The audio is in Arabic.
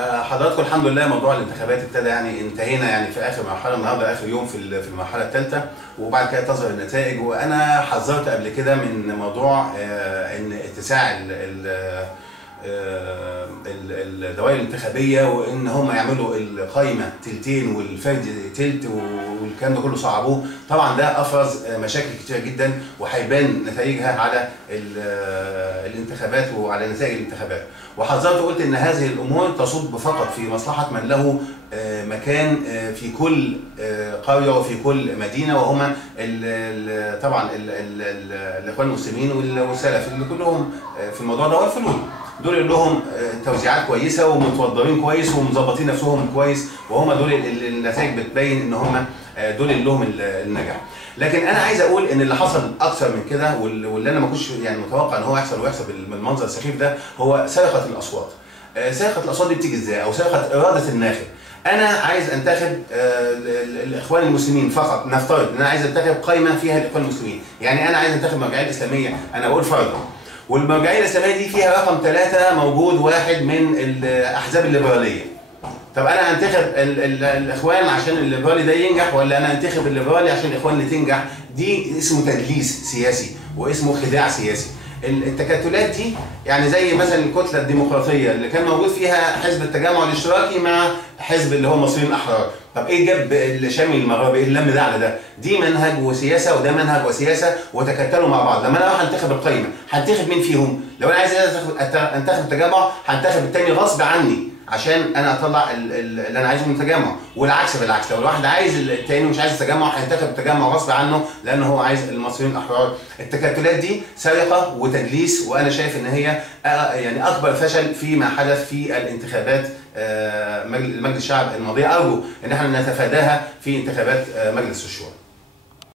حضراتكم الحمد لله موضوع الانتخابات ابتدى، يعني انتهينا يعني في اخر مرحله، النهارده اخر يوم في المرحله الثالثه، وبعد كده تظهر النتائج. وانا حذرت قبل كده من موضوع ان اتساع الدوائر الانتخابيه، وان هم يعملوا القايمه تلتين والفرد تلت والكلام ده كله صعبوه. طبعا ده افرز مشاكل كتيره جدا، وهيبان نتائجها على الانتخابات وعلى نتائج الانتخابات. وحذرت وقلت ان هذه الامور تصب فقط في مصلحه من له مكان في كل قريه وفي كل مدينه، وهم طبعا الاخوان المسلمين والسلف اللي كلهم في الموضوع ده، والفلول دول لهم توزيعات كويسه ومتوضرين كويس ومظبطين نفسهم كويس، وهم دول النتائج بتبين ان هم دول اللي لهم النجاح. لكن انا عايز اقول ان اللي حصل اكثر من كده، واللي انا ما كنتش يعني متوقع ان هو يحصل ويحصل بالمنظر السخيف ده، هو سرقه الاصوات. سرقه الاصوات دي بتيجي ازاي؟ او سرقه اراده الناخب. انا عايز انتخب الاخوان المسلمين فقط، نفترض ان انا عايز انتخب قائمه فيها الاخوان المسلمين، يعني انا عايز انتخب المرجعيه الاسلاميه، انا بقول فرضا، والمرجعيه الاسلاميه دي فيها رقم 3 موجود واحد من الاحزاب الليبراليه. طب انا انتخب الاخوان عشان الليبرالي ده ينجح، ولا انا انتخب الليبرالي عشان الاخوان اللي تنجح؟ دي اسمه تدليس سياسي واسمه خداع سياسي. التكتلات دي يعني زي مثلا الكتله الديمقراطيه اللي كان موجود فيها حزب التجمع الاشتراكي مع حزب اللي هو المصريين الاحرار. طب ايه جاب الشامي المغربي؟ ايه اللم ده على ده؟ دي منهج وسياسه وده منهج وسياسه وتكتلوا مع بعض. لما انا راح انتخب القايمه هنتخب مين فيهم؟ لو انا عايز انتخب التجمع هنتخب الثاني غصب عني عشان انا اطلع اللي انا عايزه من التجمع، والعكس بالعكس. لو الواحد عايز الثاني ومش عايز التجمع هينتخب التجمع غصب عنه لانه هو عايز المصريين الاحرار. التكتلات دي سرقه وتدليس، وانا شايف ان هي يعني اكبر فشل فيما حدث في الانتخابات مجلس الشعب الماضيه. ارجو ان احنا نتفاداها في انتخابات مجلس الشورى.